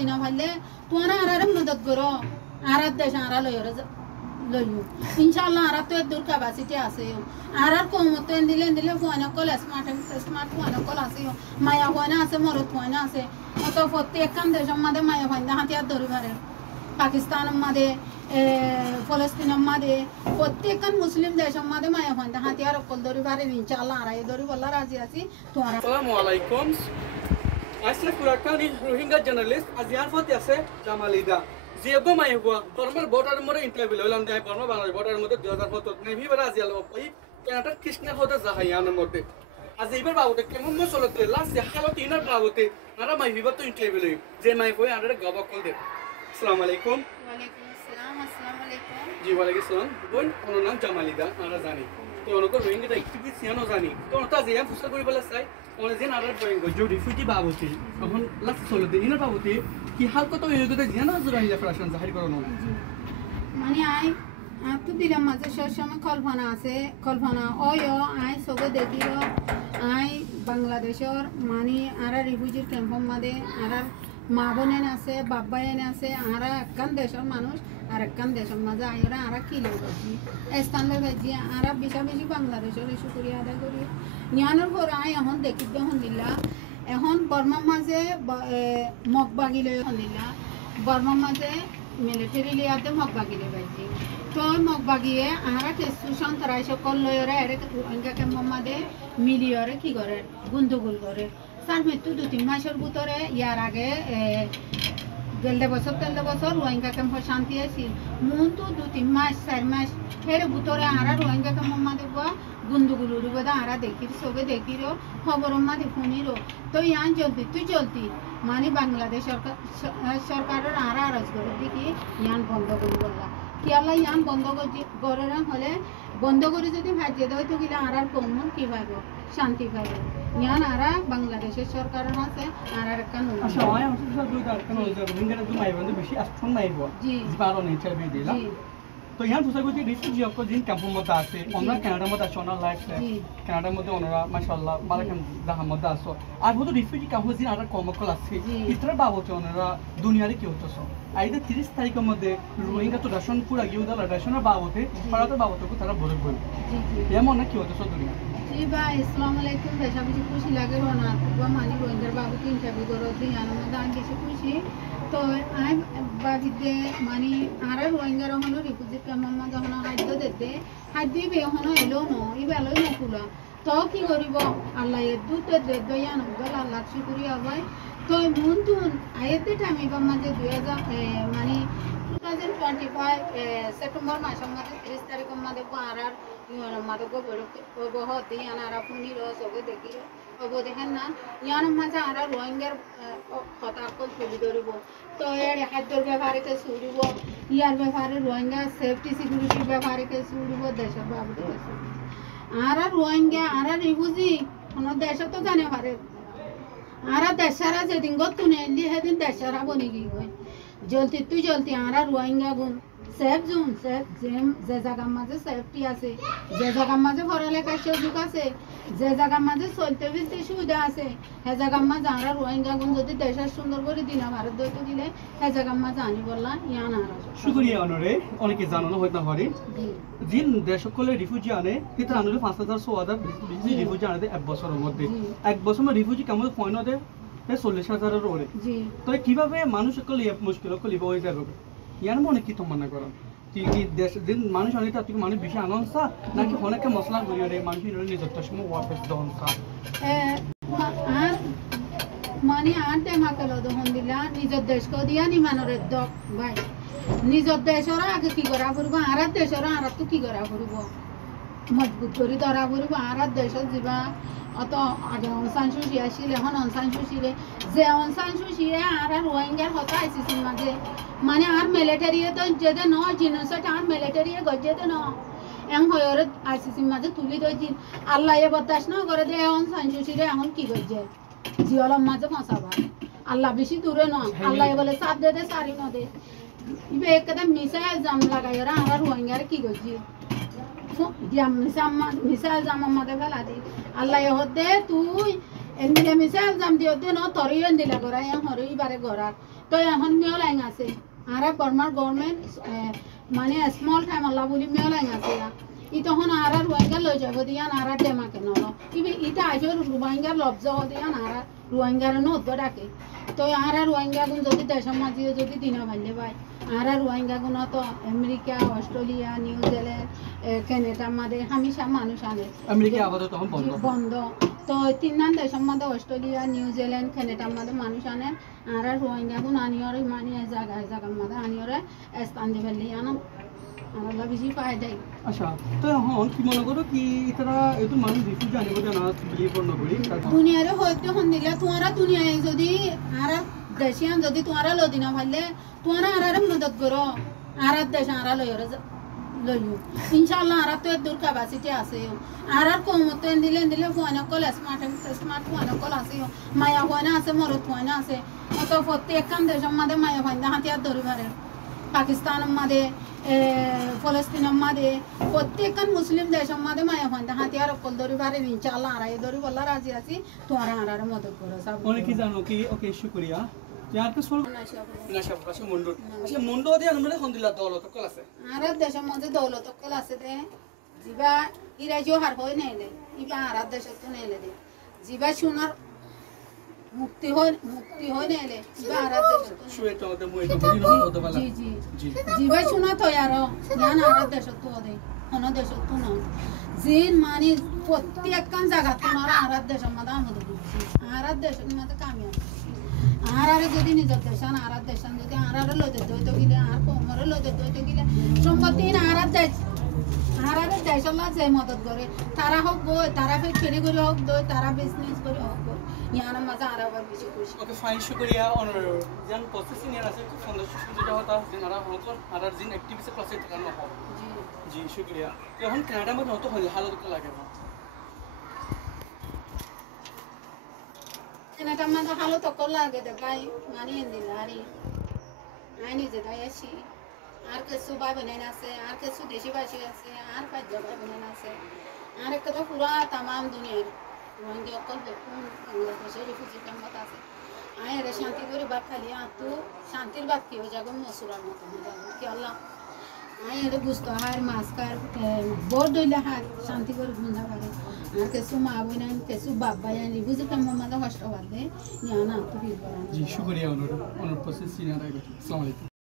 দিনা ভাইলে তোরা আরারে মদত করো আরার দেশ আরা লইরে লইও ইনশাআল্লাহ আরা তো দূর ক্যাপাসিটি আছে আরার কমতে দিলে phone call smart phone call আছে মায়া ফোন আছে মরত ফোন আছে অত প্রত্যেক কাম দেশের মধ্যে মায়া ফোন হাতিয়ার ধরে পারে পাকিস্তানের মধ্যে ফলস্তিনের মধ্যে প্রত্যেকখান মুসলিম দেশের মধ্যে মায়া ফোন হাতিয়ার কল ধরে পারে ইনশাআল্লাহ আরা ধরে বলা রাজি আছি তোরা আসসালামু আলাইকুম আসলে কুরাকানি রোহিঙ্গা জার্নালিস্ট আজিয়ার ফতে আছে জামালিদা জিয়াবো মাইহুয়া বর্মার বর্ডারের মধ্যে ইন্টারভিউ হলাম যাই বর্মা বাংলাদেশ বর্ডারের মধ্যে 2017 নেভি বেলা আজিয়াল এই কানাডার কৃষ্ণা হতে জাহায়ানের মধ্যে আজ এইবার বাবুতে কেমন চলতে লাস্ট হালত ইনার বাবুতে নারা মাইহিবা তো ইন্টারভিউ লই যে মাইহুয়া আরে গাবা কল দে আসসালামু আলাইকুম ওয়ালাইকুম আসসালাম আসসালামু আলাইকুম জি ওয়ালাইকুম আসসালাম বোন ওনার নাম জামালিদা আমরা জানি তো ওনাকে রোহিঙ্গা একটিভিটি সিয়ানো জানি তো ওটা যে ফুসা করি বলে চাই ওনা যে নারার রোহিঙ্গা যে রিফিউজি বাবুতে এখন লাস্ট চলতে ইনার বাবুতে কি হাল কত হইতে জিয়ানো জুরাইলা ফ্রাশন জাহির করো না মানে আই তো দিলাম মাঝে সবসময় কল্পনা আছে কল্পনা অয় আই সবে দেখিও আই বাংলাদেশের মানে আরা রিফিউজির ক্যাম্পের মাঝে আরা মা বোনেন আছে বাব্বাইন আছে আরা একখান দেশের মানুষ আর একখান দেশের মাঝে আইরা আরা কিলো করছি স্থানের ভেজি আরা বেশা বেশি বাংলাদেশের ইস্যু করি আদায় করি নিয়ানোর পর আই এখন দেখি এখন দিলা এখন বর্মার মাঝে মগ বাগিলে দিলা বর্মার মাঝে মিলিটারি লিয়াতে মগ বাগিলে পাইছি তো মগ বাগিয়ে আহারা টেস্টু সন্তরাই সকল লয়রে এরে রোহিঙ্গা ক্যাম্পের মাঝে মিলিয়রে কি করে গন্ডগোল করে তার মৃত্যু 2-3 মাসের ভিতরে ইয়ার আগে তেলদে বছর রোহিঙ্গা ক্যাম্পের শান্তি আছিল মন তো 2-3 মাস 4 মাস এর ভিতরে আহারা রোহিঙ্গা ক্যাম্পের মাঝে গন্ডগোল উড়িব আহারা দেখির সবে দেখিরো খবরের মাঝে শুনিরো তো ইয়ান জলদি মানে বাংলাদেশ সরকারের আহারা আরজ করে দেখি ইয়ান বন্ধ করি বললা কি আল্লাহ ইয়ান বন্ধ করে হলে বন্ধ করে যদি ভাজিয়ে দেয় তো গেলে আরার কমন কি পাইব শান্তি পাইব ইয়ান আরা বাংলাদেশের সরকারের আছে আরার কানুন আচ্ছা আই অবশ্য দুইটা কেন রোহিঙ্গা তো মাইব বেশি আশ্রম মাইব জি পারো না ইন্টারভিউ দিলা তো ইয়ান ফুসা গতি রিফিউজি অফ জিন ক্যাম্পের মধ্যে আছে আমরা কানাডার মধ্যে আছে ওনার লাইফ কানাডার মধ্যে ওনারা মাশাআল্লাহ বালাকাম জাহার মধ্যে আছে আর হতো রিফিউজি ক্যাম্প জিন আর কমকল আছে ইতরা বাবতে ওনারা দুনিয়ারে কি হতেছে আইদা 30 তারিখের মধ্যে রোহিঙ্গা তো রেশন পুরা গিয়ে দালা রেশনের বাবতে ভারতের বাবতে তারা বলে বলে এমন না কি হতেছে দুনিয়া জি ভাই আসসালামু আলাইকুম বেশা বেশি খুশি লাগে রোনা বা মানে রোহিঙ্গার বাবুকে ইন্টারভিউ করো দিয়ার মধ্যে আমি বেশি খুশি তো আমি বাবিতে মানে আর রোহিঙ্গার হলো রিফিউজি ক্যাম্পের মধ্যে হলো খাদ্য বে হলো এলো ন ই বেলোই নকুলা তো কি করিব আল্লাহ দুধ দয়ান আল্লাহ শুকরিয়া ভাই তো মন তুন আইতে টাইম এবার মাঝে 2000 মানে 2025 সেপ্টেম্বর মাসের মধ্যে 30 তারিখের মধ্যে আর মাদক হতে ইয়ানারা পুনির সবে দেখি হব দেখেন না ইয়ার মাঝে আর রোহিঙ্গার হতাকল তুলি ধরিব তো এর খাদ্যর ব্যাপারে চুরিব ইয়ার ব্যাপারে রোহিঙ্গা সেফটি সিকিউরিটির ব্যাপারে চুরিব দেশের বাবদ আর রোহিঙ্গা আর রিফিউজি কোনো দেশে তো জানে পারে আর দেশারা যেদিন গতুনে এলি সেদিন দেশারা বনি গিয়ে জলদি আর রোহিঙ্গা গুণ সেফ জোন সেফ যে জায়গার মাঝে সেফটি আছে যে জায়গার মাঝে পড়ালেখার সুযোগ আছে যে জায়গার মাঝে চলতে ফিরতে সুবিধা আছে সে জায়গার মাঝে আমরা রোহিঙ্গা গুণ যদি দেশের সুন্দর করে দিন ভারত দৈত দিলে সে জায়গার মাঝে আনি বললাম ইয়ান আর শুকরিয়া অনরে অনেকে জানানো হইতে পারে জিন দেশ সকলে রিফিউজি আনে কিন্তু আনলে 5000 বেশি রিফিউজি আনে এক বছরের মধ্যে এক বছরের রিফিউজি কেমন পয়েন্ট দেয় 40,000-এর ওরে তো কিভাবে মানুষ সকলে মুশকিল কলিব হয়ে যাবে ইয়ার মনে কি তোমার করেন কি দেশ দিন মানুষ অনেক থেকে মানুষ বেশি আনন্দ নাকি অনেকে মশলা করিয়ে মানুষের নিজের সময় ওয়াপস দেওয়া মানে আর টেমাকেল দহন দিলা নিজের দেশকে দিয়া নিমানরের দক ভাই নিজের দেশের আগে কি করা করব আর দেশের আর তো কি করা করব মজবুত করে ধরা করব আর দেশের যা অত আগে অনসান সুশি আসলে এখন অনসান সুশিলে যে অনসান সুশিয়ে আর রোহিঙ্গার কথা আইসিসির মাঝে মানে আর মিলিটারিয়ে তো যেতে ন জিনিসটা আর মিলিটারিয়ে গজেতে ন এং হয়রে আইসিসির মাঝে তুলি দইছিন আল্লাহ এ বদাস না করে দে অনসান সুশিরে এখন কি গজে জিয়লম মাঝে ফসাবা আল্লাহ বেশি দূরে ন আল্লাহ বলে সাথ দে সারি ন দে ইবে একদম মিসাইল জাম লাগাই ওরা আর রোহিঙ্গার কি গজি মিসাইল জাম মাঝে ফেলা দি আল্লাহ হতে তুই এমনি মিসাইল জাম দিও দে ন তরিয়ে দিলা গরা এ হরই বারে গরা তো এখন মেয়লাইন আছে আর বর্মার গভর্নমেন্ট মানে স্মল টাইম আল্লাহ বলি মেয়লাইন আছে ই তখন আর রোহিঙ্গা লই যাব দিয়ান আর ডেমাকে নল ইটা আইসো রোহিঙ্গার লব্জ দিয়ান আর রোহিঙ্গার নদ্য ডাকে তো আর রোহিঙ্গা গুণ যদি দেশের মাঝিও যদি দিনা ভাইলে ভাই আর রোহিঙ্গা গুণ তো আমেরিকা অস্ট্রেলিয়া নিউজিল্যান্ড কানাডা মাঝে হামেশা মানুষ আনে আমেরিকা আপাতত তখন বন্ধ তো তিনান দেশের মধ্যে অস্ট্রেলিয়া নিউজিল্যান্ড কানাডার মধ্যে মানুষ আনেন আর রোহিঙ্গা গুণ আনিয়রে মানে জায়গার মধ্যে আনিয়রে স্থান দিয়ে ফেললি আনাম আমরা বেশি পাই দেয় আচ্ছা তো এখন কি মনে করো কি তারা এইটো মানুষ রিফিউজি আনিব না বিলিভ নকৰি দুনিয়ারে হয়তো হন দিলে তোমারা দুনিয়ায় যদি আর দেশিয়ান যদি তোমারা লদি না ভাইলে তোমারা আর মদত করো আর দেশ আর লইরে লইও ইনশাআল্লাহ আর তো দূর ক্যাপাসিটি আছে আর কমত দিলে phone call smart phone call আছে মায়া ফোন আছে মরত ফোন আছে অত প্রত্যেক কাম দেশের মধ্যে মায়া ফোন হাতিয়ার ধরি পারে পাকিস্তানের মধ্যে ফলস্তিনের মধ্যে প্রত্যেকখান মুসলিম দেশের মধ্যে মায়া ফোন হাতিয়ার অকল ধরি পারে ইনশাআল্লাহ আর ধরি বললা রাজি আছি তোমারা আর মদত করো সব অনেকে জানো কি ওকে শুকরিয়া ইয়ারকে সল নাশাব কাছে মন্ডল আচ্ছা মন্ডল দিয়ে আমরা হন্দিলা দৌলত কল আছে আর দেশের মধ্যে দৌলত কল আছে দে জিবা ইরাজিও হার হই নাই দে ইবা আর দেশে তো নেলে দে জিবা সোনার মুক্তি হয় নেলে ইবা আর দেশে তো শুয়ে তো দে মই তো বলি না তো বালা জি জিবা সোনা তো আর জান আর দেশে তো দে কোন দেশে তো না জিন মানে প্রত্যেকখান জায়গা তোমার আর দেশের মধ্যে আমাদের আর দেশের মধ্যে কামিয়াব আর যদি নিজের দেশান আর দেশান যদি আর লজে দইতে গেলে আর কোমরে লজে দইতে গেলে সম্পত্তি আর দেশের যে মদত করে তারা হোক বই তারা ফেরি করে হোক দই তারা বিজনেস করে হোক বই ইয়ার মাঝে আর আবার বেশি খুশি ওকে ফাইন শুকরিয়া অনার জান প্রসেসিং এর আছে খুব সুন্দর সুন্দর হতা যেনারা হতো আর জিন অ্যাক্টিভিটি প্রসেস করতে না হয় জি শুকরিয়া এখন কানাডা মধ্যে হতো হল হালত লাগে না এটা মাঝে হালো তো কল লাগে দেখাই মানে দিল আরে আই নিজে দাই আসি আর কিছু ভাই বোনেন আছে আর কিছু দেশি ভাষী আছে আর পাঁচ ভাই বোনেন আছে আর একটা তো পুরা তামাম দুনিয়ার রোহিঙ্গা অকল বাংলাদেশের রিফিউজি ক্যাম্পত আছে আই এর শান্তি করে বাদ খালি তো শান্তির বাদ কি হয়ে যাবো মসুরার মতো হয়ে যাবো কি আল্লাহ আই এর বুঝতো হার মাস্কার বোর্ড দইলে হার শান্তি করে ঘুমা পারে আর কিছু মা বোনেন কিছু বাপ ভাই রিফিউজি ক্যাম্পের মধ্যে কষ্ট বাদে না তো ফিল করা জি শুকরিয়া অনার প্রসেসিং এর আসসালামু আলাইকুম